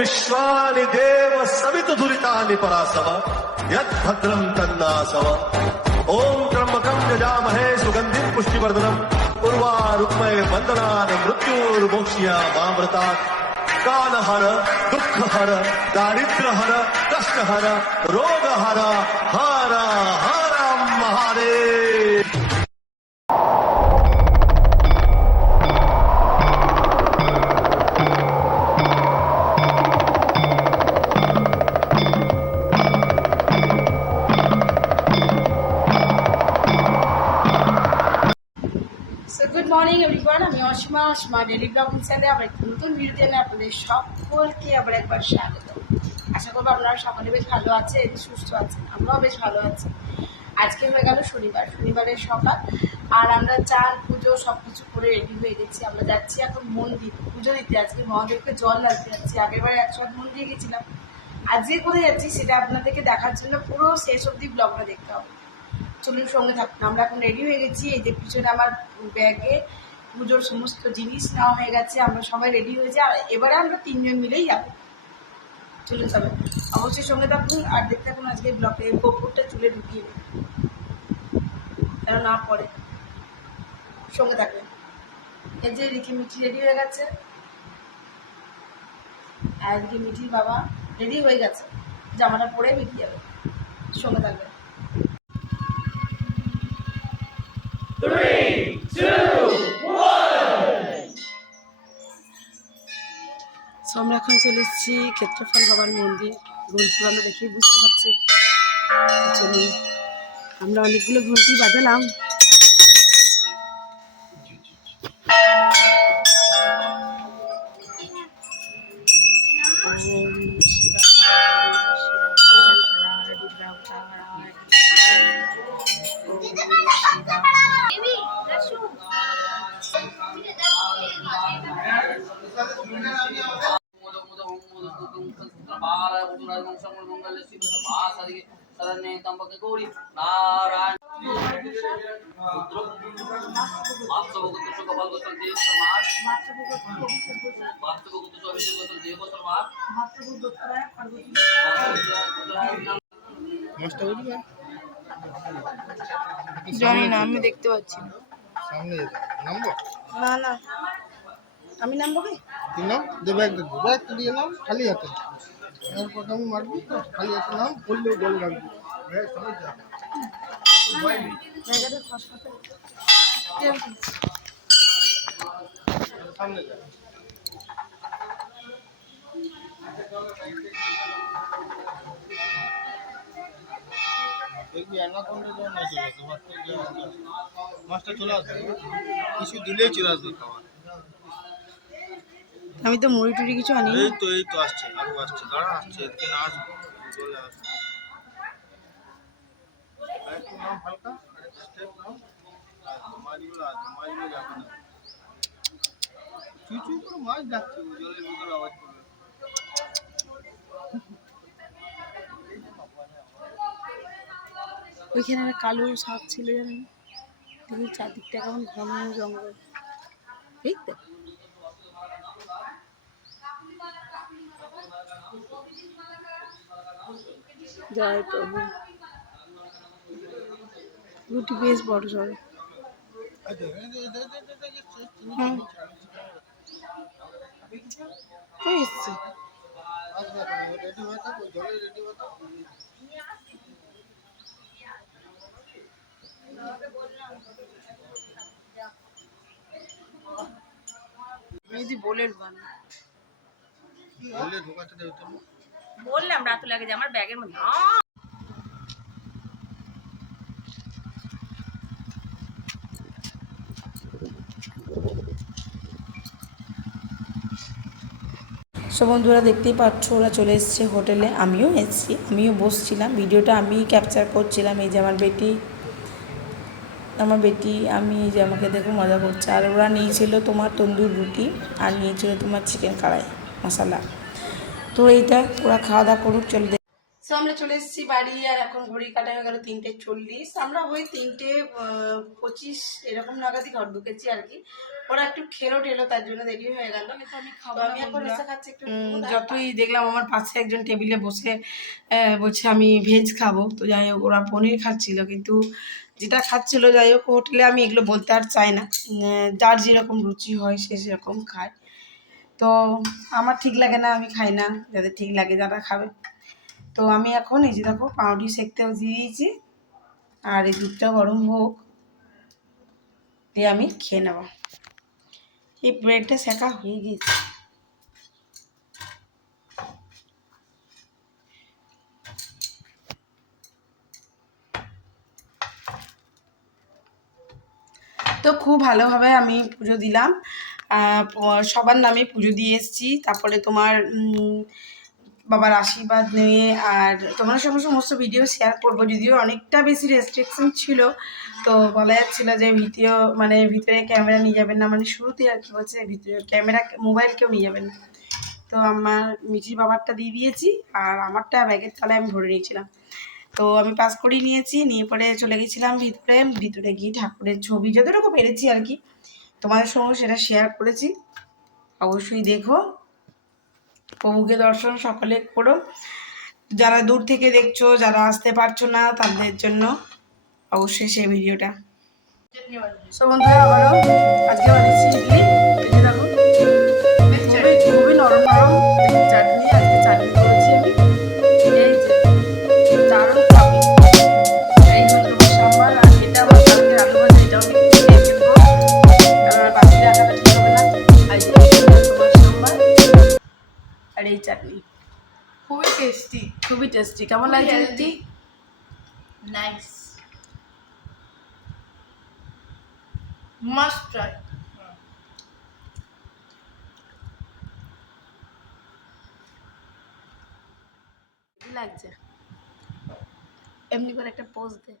विश्वानि देव सवितुर्दुरितानि परासव यद्भद्रं तन्नासव। ओम त्र्यंबकं यजामहे सुगंधिं पुष्टिवर्धनम् उर्वारुक्मये बन्धनान् मृत्युर्मोक्ष्यामामृतात्। कालहर दुःखहर दारिद्र्यहर कष्टहर रोगहर हर हर महादेव। গুড মর্নিং এভরিওয়ান, আমি অসীমা ডেলি ব্লগিং চ্যানেলে আবার একটি নতুন ভিডিও নিয়ে আপনাদের সকলকে আবার একবার স্বাগত। আশা করবো আপনারা সকলে বেশ ভালো আছেন, সুস্থ আছেন, আমরাও বেশ ভালো আছি। আজকে হয়ে গেল শনিবারের সকাল, আর আমরা চাল পুজো সব কিছু করে রেডি হয়ে গেছি। আমরা যাচ্ছি এখন মন্দির পুজো দিতে, আজকে মহাদেবকে জল লাগতে যাচ্ছি। আগেরবার একসাথে মন্দিরে গেছিলাম, আজকে কোথায় যাচ্ছি সেটা আপনাদেরকে দেখার জন্য পুরো শেষ অবধি ব্লগটা দেখতে হবে। চলুন সঙ্গে থাকুন। আমরা এখন রেডি হয়ে গেছি, এই যে পিছনে আমার ব্যাগে পুজোর সমস্ত জিনিস নেওয়া হয়ে গেছে, আমরা সবাই রেডি হয়েছি। আর এবারে আমরা তিনজন মিলেই যাবো। চলুন সবাই অবশ্যই সঙ্গে থাকুন আর দেখতে থাকুন আজকে ব্লগে। গোপুরটা চুলে ঢুকিয়ে নেই যেন না পড়ে, সঙ্গে থাকবেন। এই যে রিকি মিঠি রেডি হয়ে গেছে, আর রিকি মিঠির বাবা রেডি হয়ে গেছে, জামাটা পরে বেরিয়ে যাবে, সঙ্গে থাকবেন। 3, 2, 1। আমরা এখন চলে এসেছি ক্ষেত্রফল বাবার মন্দির। ঘন্টি আমরা দেখেই বুঝতে পারছি। চলুন, আমরা অনেকগুলো ঘন্টি বাজালাম। গৌরী নারায়ণ জানি না, আমি দেখতে পাচ্ছি না। সামনে নামবো না না, আমি নামবো কি? তুই নাম দে, ব্যাগ দিয়ে নাম খালি হাতে। এরপর আমি মারবি তো খালি হাতে নাম বললেও বল রাখবি। ব্যাগ সবাই যা জায়গাটা হাসপাতাল সামনে যা। দেখবি অ্যানাকোন্ডা যখন আসবে তোমার মাছটা চলে আসবে, কিছু দিলেই চলে আসবে খাবার। আমি তো মুড়ি টুড়ি কিছু আনি। এই তো আসছে, আরো আসছে, দাঁড়া আসছে, এদিকে না আসবে চলে আসবে। একটু নাম হালকা, আরেকটা স্টেপ নাও। মাছগুলো আসবে, মাছগুলো যাবে না। চুই চুই করে মাছ ডাকছে, জলের ভিতরে আওয়াজ করবে। ওইখানে একটা কালো সাপ ছিল, জানেন? দেখি চারদিকটা কেমন ঘন জঙ্গল, এই তো। জয় প্রভু। রুটি বেশ বড় সড়ো। হ্যাঁ এসছে। রেডি হয়ে থাকো, জলে রেডি হয়ে থাকো। যদি বলে বললে ঢোকাতে দেবে তো। বললাম রাত লাগে যে আমার ব্যাগের মধ্যে সো বন্ধুরা দেখতেই পাচ্ছ ওরা চলে এসেছে হোটেলে, আমিও এসেছি, আমিও বসছিলাম, ভিডিওটা আমি ক্যাপচার করছিলাম। এই যে আমার বেটি আমি যে আমাকে দেখো মজা করছে। আর ওরা নিয়েছিল তোমার তন্দুর রুটি আর নিয়েছিল তোমার চিকেন কড়াই মশলা। তো এইটা ওরা খাওয়া দাওয়া করুক, চলে। সো আমরা চলে এসেছি বাড়ি, আর এখন ঘড়ি কাটা হয়ে গেল 3:40। আমরা ওই 3:25 এরকম নাগাদই ঘর ঢুকেছি আর কি। ওরা একটু খেলো টেলো, তার জন্য দেরি হয়ে গেল। তাহলে তো আমি খাবো তো না আমি এখন বন্ধুরা। এসে খাচ্ছি একটু দুধ আর যতই দেখলাম আমার পাশে একজন টেবিলে বসে বলছে আমি ভেজ খাবো, তো যাই হোক ওরা পনির খাচ্ছিল, কিন্তু যেটা খাচ্ছিল যাই হোক হোটেলে আমি এগুলো বলতে আর চাই না, যার যেরকম রুচি হয় সে সেরকম খায়। তো আমার ঠিক লাগে না, আমি খাই না, যাদের ঠিক লাগে যারা খাবে। তো আমি এখন এই যে দেখো পাউরুটি সেঁকতেও দিয়ে দিয়েছি, আর এই দুধটা গরম হোক দিয়ে আমি খেয়ে নেব। এই ব্রেডটা সেঁকা হয়ে গেছে। তো খুব ভালোভাবে আমি পুজো দিলাম, সবার নামে পুজো দিয়ে এসেছি। তারপরে তোমার বাবার আশীর্বাদ নিয়ে আর তোমার সঙ্গে সমস্ত ভিডিও শেয়ার করবো, যদিও অনেকটা বেশি রেস্ট্রিকশন ছিল। তো বলা যাচ্ছিলো যে ভিতরে ক্যামেরা নিয়ে যাবেন না, মানে শুরুতেই আর কি বলছে ভিতরে ক্যামেরা মোবাইল কেউ নিয়ে যাবেন না। তো আমার মিঠির বাবারটা দিয়ে দিয়েছি, আর আমারটা ব্যাগের তলায় আমি ভরে নিয়েছিলাম। তো আমি পাস করিয়ে নিয়েছি, নিয়ে পরে চলে গেছিলাম ভিতরে গিয়ে ঠাকুরের ছবি যতটুকু পেরেছি আর কি তোমাদের সঙ্গে সেটা শেয়ার করেছি। অবশ্যই দেখো, প্রভুকে দর্শন সকলে করো। যারা দূর থেকে দেখছো, যারা আসতে পারছো না তাদের জন্য অবশ্যই সেই ভিডিওটা। সো বন্ধুরা আবারও আজকে বানিয়েছি ইডলি, এই যে দেখো খুবই খুবই নরম নরম চাটনি, আজকে চাটনি করেছি আমি। এই যে দারুণ খাবি, এই হলো তোমার সাম্বার, আর এটা আমার কালকে আলু ভাজা, এটাও আমি খেয়ে ফেলবো কারণ আর বাকি রাখাটা ঠিক হবে না। আর এই হলো তোমার সাম্বার আর এই চাটনি, খুবই টেস্টি, খুবই টেস্টি। কেমন খুবই লাগছে healthy। দিদি? Nice, must try. লাগছে এমনি করে একটা পোজ দে।